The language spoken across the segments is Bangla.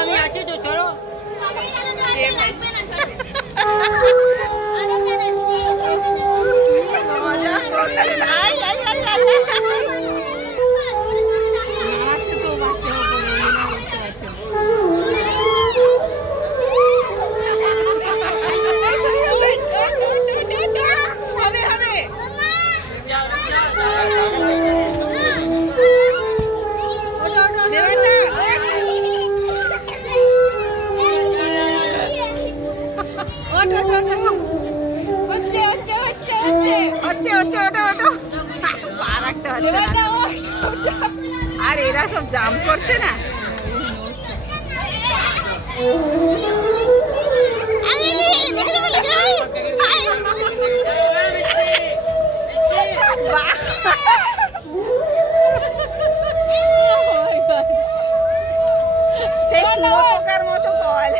আমি আছি তো, চলো। আর এরা সব জাম করছে না। মতো বল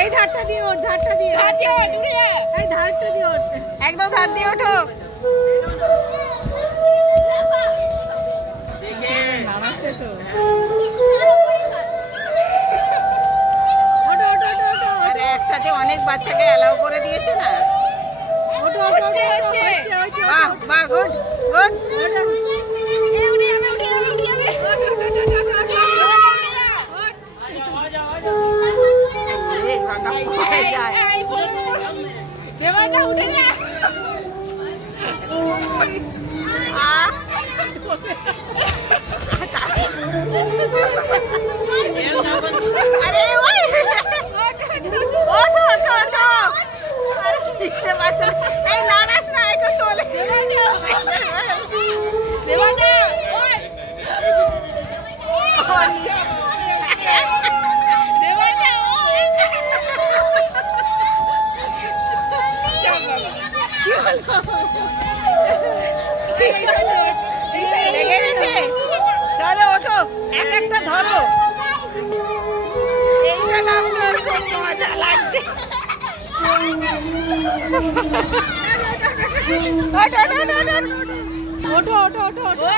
এই ধারটা দিয়ে ওঠ, ধারটা দিয়ে, এই ধারটা দিয়ে ওঠ, একদম ধার দিয়ে ওঠো। একসাথে অনেক বাচ্চাকে অ্যালাউ করে দিয়েছে না। বাহ বাহ, গুড গুড। আরে শিখতে পারছো না, এই নাড়াস না, একটু তোলে। চলো ওঠো, এক একটা ধরো। এইটা নাম তো খুব মজা লাগছে। ওঠো ওঠো ওঠো ওঠো।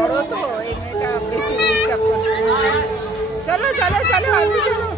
বড় তো এই মেয়েটা বেশি ডিস্টার্ব করছে। চলো চলো চলো, চলো।